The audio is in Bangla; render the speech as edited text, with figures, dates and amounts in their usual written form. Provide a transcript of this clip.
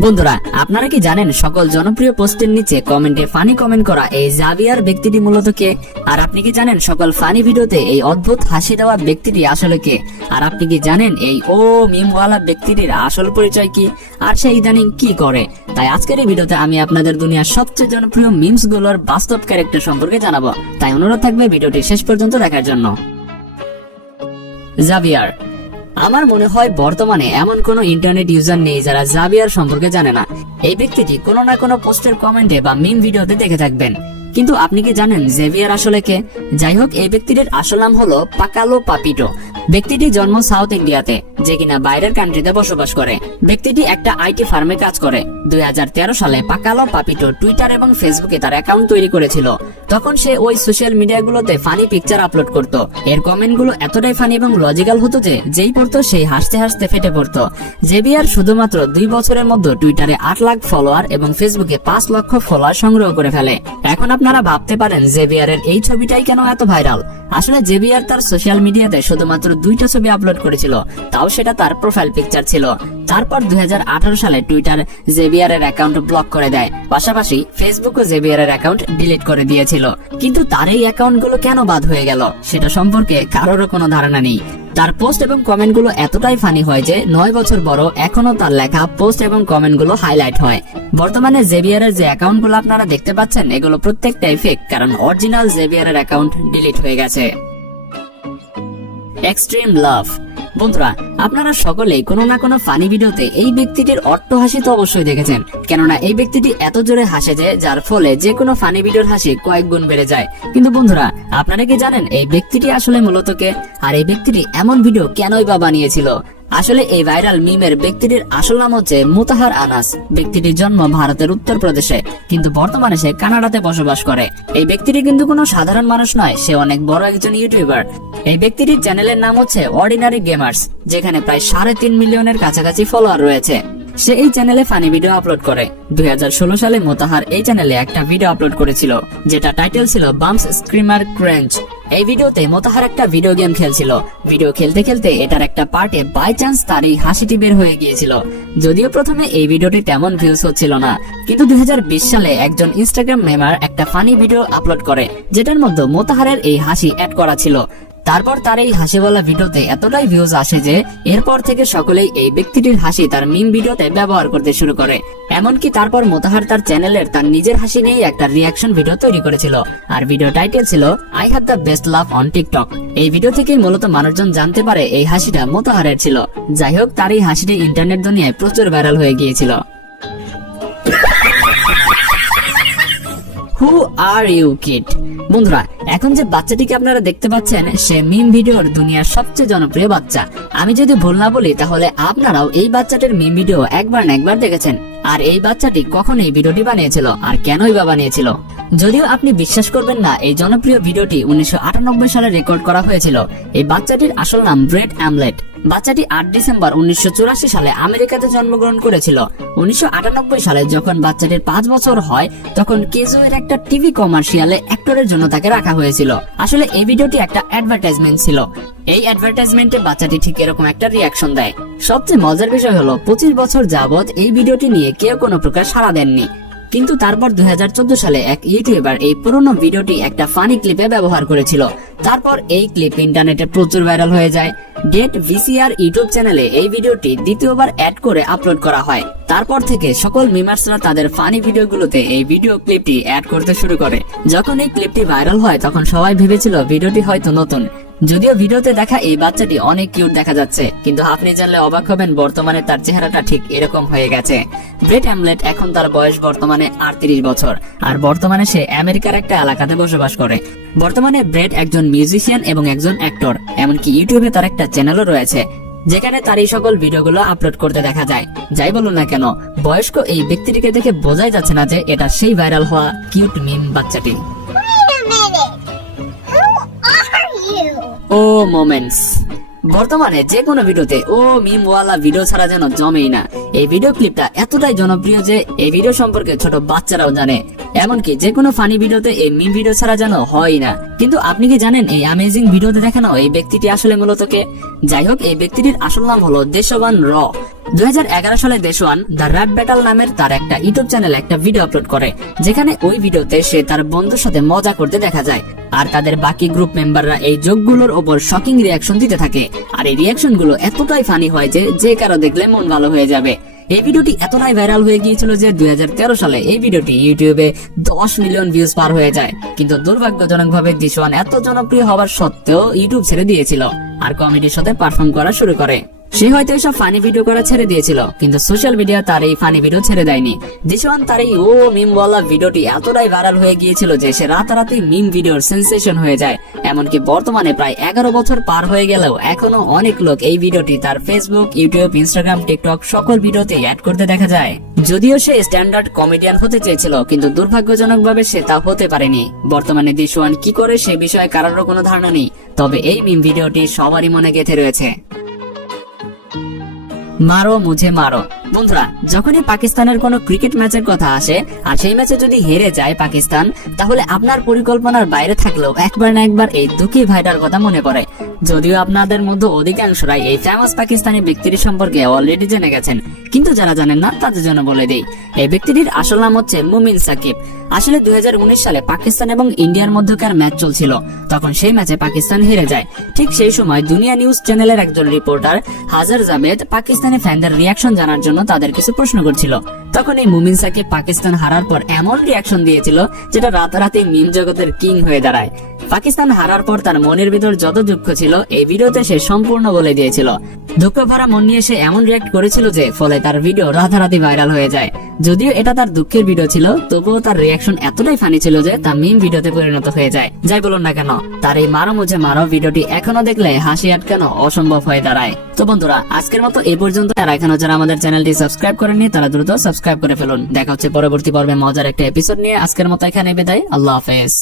বন্ধুরা, আপনারা কি জানেন সকল জনপ্রিয় পোস্টের নিচে কমেন্টে ফানি কমেন্ট করা এই জাভিয়ার ব্যক্তিটি মূলত কে? আর আপনি কি জানেন সকল ফানি ভিডিওতে এই অদ্ভুত হাসি দেওয়া ব্যক্তিটি আসলে কে? আর আপনি কি জানেন এই মিমওয়ালা ব্যক্তিটির আসল পরিচয় কি, আর সে ইদানিং কি করে? তাই আজকের এই ভিডিওতে আমি আপনাদের দুনিয়ার সবচেয়ে জনপ্রিয় মিমস গুলোর বাস্তব ক্যারেক্টার সম্পর্কে জানাবো। তাই অনুরোধ থাকবে ভিডিওটি শেষ পর্যন্ত দেখার জন্য। জাভিয়ার। আমার মনে হয় বর্তমানে এমন কোন ইন্টারনেট ইউজার নেই যারা জাভিয়ার সম্পর্কে জানে না। এই ব্যক্তিটি কোনো না কোনো পোস্টের কমেন্টে বা মিম ভিডিওতে দেখে থাকবেন। কিন্তু আপনি কি জানেন জাভিয়ার আসলে কে? যাই হোক, এই ব্যক্তিটির আসল নাম হলো পাকালো পাপিটো। ব্যক্তিটি জন্ম সাউথ ইন্ডিয়াতে, যে কিনা বাইরের কান্ট্রিতে বসবাস করে। ব্যক্তিটি একটা আইটি ফার্মে কাজ করে। 2013 সালে পাকালো পাপিটো টুইটার এবং ফেসবুকে তার অ্যাকাউন্ট তৈরি করেছিল। তখন সে ওই সোশ্যাল মিডিয়াগুলোতে ফানি পিকচার আপলোড করত। এর কমেন্টগুলো এতটাই ফানি এবং লজিক্যাল হতো যে যেই পড়তো সেই হাসতে হাসতে ফেটে পড়তো। জাভিয়ার শুধুমাত্র 2 বছরের মধ্যে টুইটারে 8 লাখ ফলোয়ার এবং ফেসবুকে 5 লক্ষ ফলোয়ার সংগ্রহ করে ফেলে। এখন আপনারা ভাবতে পারেন জাভিয়ারের এই ছবিটাই কেন এত ভাইরাল। আসলে জাভিয়ার তার সোশ্যাল মিডিয়াতে শুধুমাত্র 2টা ছবি আপলোড করেছিল, তাও সেটা তার প্রোফাইল পিকচার ছিল। তারপর 2018 সালে টুইটার জাভিয়ারের অ্যাকাউন্ট ব্লক করে দেয়, পাশাপাশি ফেসবুকও জাভিয়ারের অ্যাকাউন্ট ডিলিট করে দিয়েছিল। কিন্তু তার এই অ্যাকাউন্টগুলো কেন বাদ হয়ে গেল সেটা সম্পর্কে কারোরও কোনো ধারণা নেই। তার পোস্ট এবং কমেন্টগুলো এতটাই ফানি হয় যে 9 বছর বড় এখনো তার লেখা পোস্ট এবং কমেন্টগুলো হাইলাইট হয়। বর্তমানে জাভিয়ারের যে অ্যাকাউন্টগুলো আপনারা দেখতে পাচ্ছেন এগুলো প্রত্যেকটাই ফেক, কারণ অরিজিনাল জাভিয়ারের অ্যাকাউন্ট ডিলিট হয়ে গেছে। এক্সট্রিম লাভ। বন্ধুরা, আপনারা সকলেই কোনো না কোনো ফানি ভিডিওতে এই ব্যক্তিটির অট্টহাসি তো অবশ্যই দেখেছেন, কেননা এই ব্যক্তিটি এত জোরে হাসে যে যার ফলে যে কোনো ফানি ভিডিওর হাসি কয়েক গুণ বেড়ে যায়। কিন্তু বন্ধুরা, আপনারা কি জানেন এই ব্যক্তিটি আসলে মূলত কে? আর এই ব্যক্তিটি এমন ভিডিও কেনই বা বানিয়েছিল? আসলে এই ভাইরাল মিমের ব্যক্তিটির আসল নাম হচ্ছে মুতাহার আনাস। ব্যক্তিটির জন্ম ভারতের উত্তরপ্রদেশে, কিন্তু বর্তমানে সে কানাডাতে বসবাস করে। এই ব্যক্তিটি কিন্তু কোনো সাধারণ মানুষ নয়, সে অনেক বড় একজন ইউটিউবার। এই ব্যক্তিটির চ্যানেলের নাম হচ্ছে অর্ডিনারি গেমার্স, যেখানে প্রায় 3.5 মিলিয়নের কাছাকাছি ফলোয়ার রয়েছে। সে এই চ্যানেলে ফানি ভিডিও আপলোড করে। 2016 সালে মুতাহার এই চ্যানেলে একটা ভিডিও আপলোড করেছিল, যেটা টাইটেল ছিল বাম্পস স্ক্রিমার ক্রেঞ্চ। এই ভিডিওতে মুতাহার একটা ভিডিও গেম খেলছিল। ভিডিও খেলতে খেলতে এটার একটা পার্টে বাই চান্স তার এই হাসিটি বের হয়ে গিয়েছিল। যদিও প্রথমে এই ভিডিওটি তেমন ভিউজ হচ্ছিল না, কিন্তু 2020 সালে একজন ইনস্টাগ্রাম মেমার একটা ফানি ভিডিও আপলোড করে, যেটার মধ্যে মুতাহারের এই হাসি অ্যাড করা ছিল। তারপর তার এই হাসি বলা ভিডিওতে এতটাই ভিউজ আসে যে এরপর থেকে সকলেই এই ব্যক্তিটির হাসি তার মিম ভিডিওতে ব্যবহার করতে শুরু করে। এমনকি তারপর মুতাহার তার চ্যানেলের তার নিজের হাসি নিয়ে একটা রিয়াকশন ভিডিও তৈরি করেছিল, আর ভিডিও টাইটেল ছিল I have the best love on TikTok. এই ভিডিও থেকেই মূলত মানুষজন জানতে পারে এই হাসিটা মুতাহারের ছিল। যাই হোক, তার এই হাসিটি ইন্টারনেট দুনিয়ায় প্রচুর ভাইরাল হয়ে গিয়েছিল। হু আর ইউ কিড। বন্ধুরা, এখন যে বাচ্চাটিকে আপনারা দেখতে পাচ্ছেন সে মিম ভিডিওর দুনিয়ার সবচেয়ে জনপ্রিয় বাচ্চা। আমি যদি ভুল না বলি তাহলে আপনারাও এই বাচ্চাটির মিম ভিডিও একবার না একবার দেখেছেন। আর এই বাচ্চাটি কখন এই ভিডিওটি বানিয়েছিল আর কেনই বা বানিয়েছিল? যদিও আপনি বিশ্বাস করবেন না, এই জনপ্রিয় ভিডিওটি 1998 সালে রেকর্ড করা হয়েছিল। এই বাচ্চাটির আসল নাম ব্রেট অ্যামলেট। বাচ্চাটি 8 ডিসেম্বর 1984 সালে আমেরিকাতে জন্মগ্রহণ করেছিল। 1998 সালে যখন বাচ্চাটির 5 বছর হয় তখন কেজো এর একটা টিভি কমার্শিয়ালে অ্যাক্টরের জন্য তাকে রাখা হয়েছিল। আসলে এই ভিডিওটি একটা অ্যাডভার্টাইজমেন্ট ছিল। এই অ্যাডভার্টাইজমেন্টে বাচ্চাটি ঠিক এরকম একটা রিয়াকশন দেয়। সবচেয়ে মজার বিষয় হলো 25 বছর যাবত এই ভিডিওটি নিয়ে কেউ কোনো প্রকার সাড়া দেননি। কিন্তু তারপর 2014 সালে এক ইউটিউবার এই পুরনো ভিডিওটি একটা ফানি ক্লিপে ব্যবহার করেছিল। তারপর এই ক্লিপ ইন্টারনেটে প্রচুর ভাইরাল হয়ে যায়। গেট ভিসিআর ইউটিউব চ্যানেলে এই ভিডিওটি দ্বিতীয়বার অ্যাড করে আপলোড করা হয়। তারপর থেকে সকল মিমার্সরা তাদের ফানি ভিডিওগুলোতে এই ভিডিও ক্লিপটি অ্যাড করতে শুরু করে। যখন এই ক্লিপটি ভাইরাল হয় তখন সবাই ভেবেছিল ভিডিওটি হয়তো নতুন। যদিও ভিডিওতে দেখা এই বাচ্চাটি অনেক কিউট দেখা যাচ্ছে, কিন্তু আপনি জানলে অবাক হবেন বর্তমানে তার চেহারাটা ঠিক এরকম হয়ে গেছে। ব্রেট অ্যামলেট এখন তার বয়স বর্তমানে 38 বছর, আর বর্তমানে সে আমেরিকার একটা এলাকাতে বসবাস করে। বর্তমানে ব্রেট একজন মিউজিশিয়ান এবং একজন অ্যাক্টর, এমনকি ইউটিউবে তার একটা চ্যানেলও রয়েছে যেখানে তার এই সকল ভিডিওগুলো আপলোড করতে দেখা যায়। যাই বলুন না কেন, বয়স্ক এই ব্যক্তিটিকে দেখে বোঝাই যাচ্ছে না যে এটা সেই ভাইরাল হওয়া কিউট মিম বাচ্চাটি। ও মোমেন্টস। বর্তমানে যে কোনো ভিডিওতে ও মিমওয়ালা ভিডিও ছাড়া যেন জমেই না। এই ভিডিও ক্লিপটা এতটাই জনপ্রিয় যে এই ভিডিও সম্পর্কে ছোট বাচ্চারাও জানে। এমনকি যে কোনো ফানি ভিডিওতে এই মিম ভিডিও ছাড়া যেন হয় না। কিন্তু আপনি কি জানেন এই অ্যামেজিং ভিডিওতে দেখানো এই ব্যক্তিটি আসলে মূলত কে? যাই হোক, এই ব্যক্তিটির আসল নাম হলো দেশওয়ান র। 2011 সালে দেশওয়ান দ্য র্যাপ ব্যাটল নামের তার একটা ইউটিউব চ্যানেলে একটা ভিডিও আপলোড করে, যেখানে ওই ভিডিওতে সে তার বন্ধুর সাথে মজা করতে দেখা যায়, আর তাদের বাকি গ্রুপ মেম্বাররা এই যোগগুলোর ওপর শকিং রিয়াকশন দিতে থাকে। আর এই রিয়াকশন গুলো এতটাই ফানি হয় যে কারো দেখলে মন ভালো হয়ে যাবে। এই ভিডিওটি এতটাই ভাইরাল হয়ে গিয়েছিল যে 2013 সালে এই ভিডিওটি ইউটিউবে 10 মিলিয়ন ভিউজ পার হয়ে যায়। কিন্তু দুর্ভাগ্যজনকভাবে দেশওয়ান এত জনপ্রিয় হওয়ার সত্ত্বেও ইউটিউব ছেড়ে দিয়েছিল আর কমেডির সাথে পারফর্ম করা শুরু করে। সে হয়তো এইসব ফানি ভিডিও করা ছেড়ে দিয়েছিল, কিন্তু সোশ্যাল মিডিয়া তার এই ফানি ভিডিও ছেড়ে দেয়নি। দেশওয়ান তার এই মিমওয়ালা ভিডিওটি এতটাই ভাইরাল হয়ে গিয়েছিল যে সে রাতারাতি মিম ভিডিওর সেন্সেশন হয়ে যায়। এমনকি বর্তমানে প্রায় 11 বছর পার হয়ে গেলেও এখনো অনেক লোক এই ভিডিওটি তার ফেসবুক, ইউটিউব, ইনস্টাগ্রাম, টিকটক সকল ভিডিওতে অ্যাড করতে দেখা যায়। যদিও সে স্ট্যান্ডার্ড কমেডিয়ান হতে চেয়েছিল, কিন্তু দুর্ভাগ্যজনকভাবে সে তা হতে পারেনি। বর্তমানে দেশওয়ান কি করে সে বিষয়ে কারোর কোনো ধারণা নেই, তবে এই মিম ভিডিওটি সবারই মনে গেঁথে রয়েছে। মারো মুঝে মারো। বন্ধুরা, যখনই পাকিস্তানের কোনো ক্রিকেট ম্যাচের কথা আসে আর সেই ম্যাচে যদি হেরে যায় পাকিস্তান, তাহলে আপনার পরিকল্পনার বাইরে থাকলেও একবার না একবার এই দুঃখী ভাইটার কথা মনে পড়ে। যদিও আপনাদের মধ্যে অধিকাংশরাই এই ফেমাস পাকিস্তানি ব্যক্তির সম্পর্কে অলরেডি জেনে গেছেন, কিন্তু যারা জানেন না তাদের জন্য বলে দেই। এই ব্যক্তিটির আসল নাম হচ্ছে মুমিন সাকিব। আসলে 2019 সালে পাকিস্তান এবং ইন্ডিয়ার মধ্যকার ম্যাচ চলছিল। তখন সেই ম্যাচে পাকিস্তান হেরে যায়। ঠিক সেই সময় দুনিয়া নিউজ চ্যানেলের একজন রিপোর্টার হাজার জাভেদ পাকিস্তানি ফ্যানদের রিয়াকশন জানার জন্য তাদের কিছু প্রশ্ন করছিল। তখন এই মুমিন সাকিব পাকিস্তান হারার পর এমন রিয়াকশন দিয়েছিল যেটা রাতারাতি মিম জগতের কিং হয়ে দাঁড়ায়। পাকিস্তান হারার পর তার মনের ভিতর যত দুঃখ ছিল এই ভিডিওতে সে সম্পূর্ণ বলে দিয়েছিল। দুঃখ ভরা মন নিয়ে সে এমন রিয়াক্ট করেছিল যে ফলে তার ভিডিও রাতারাতি ভাইরাল হয়ে যায়। যদিও এটা তার দুঃখের ভিডিও ছিল, তবুও তার রিয়াকশন এতটাই ফানি ছিল যে তা মিম ভিডিওতে পরিণত হয়ে যায়। যাই বলুন না কেন, তার এই মারো মুঝে মারো ভিডিওটি এখনো দেখলে হাসি আটকানো অসম্ভব হয়ে দাঁড়ায়। তো বন্ধুরা, আজকের মতো এই পর্যন্ত। আর এখনো যারা আমাদের চ্যানেলটি সাবস্ক্রাইব করেননি তারা দ্রুত সাবস্ক্রাইব করে ফেলুন। দেখা হচ্ছে পরবর্তী পর্বে মজার একটা এপিসোড নিয়ে। আজকের মতো এখানে বিদায়। আল্লাহ হাফেজ।